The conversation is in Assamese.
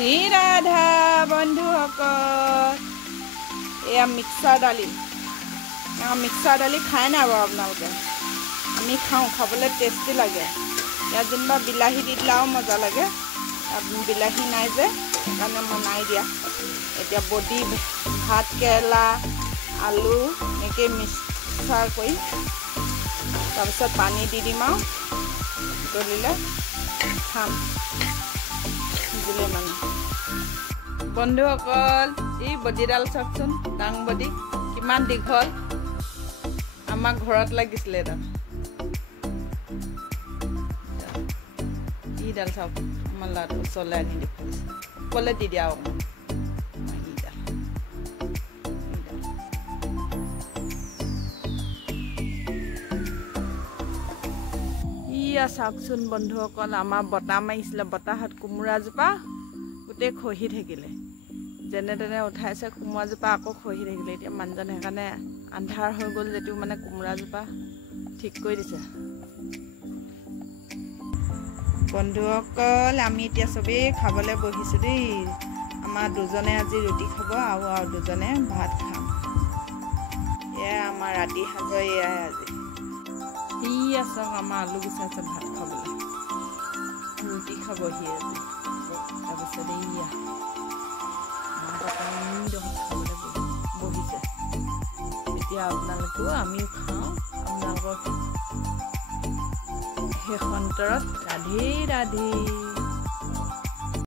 শ্ৰী ৰাধা বন্ধুসকল এয়া মিক্সাৰ দালি খাই নাই বাৰু আপোনালোকে আমি খাওঁ খাবলৈ টেষ্টি লাগে ইয়াত যেনিবা বিলাহী দি দিলেও মজা লাগে বিলাহী নাই যে সেইকাৰণে মই নাই দিয়া এতিয়া বডি ভাত কেৰেলা আলু এনেকৈ মিক্সাৰ কৰি তাৰপিছত পানী দি দিম আৰু উতলিলে খাম বুজিলে মানে বন্ধুসকল এই বডিডাল চাওকচোন ডাং বডি কিমান দীঘল আমাৰ ঘৰত লাগিছিলে এটা ইডাল চাওক আমাৰ ল'ৰাটো ওচৰলৈ আনি দেখুৱাইছে ক'লে দি দিয়া ইয়া চাওকচোন বন্ধুসকল আমাৰ বতাহ মাৰিছিলে বতাহত কোমোৰাজোপা গোটেই খহি থাকিলে যেনে তেনে উঠাইছে কোমোৰাজোপা আকৌ খহি থাকিলে এতিয়া মানুহজনে সেইকাৰণে আন্ধাৰ হৈ গ'ল যদিও মানে কোমোৰাজোপা ঠিক কৰি দিছে বন্ধুসকল আমি এতিয়া চবেই খাবলৈ বহিছোঁ দেই আমাৰ দুজনে আজি ৰুটি খাব আৰু দুজনে ভাত খাম এয়া আমাৰ ৰাতি সাঁজৰ এয়াই আজি ইয়া চাওক আমাৰ আলু গুচাইছে ভাত খাবলৈ ৰুটি খাবহি আজি তাৰপিছত এয়া খাবলৈ বহিছে এতিয়া আপোনালোকেও আমিও খাওঁ আপোনালোকৰ সেই সন্তৰত ৰাধে ৰাধে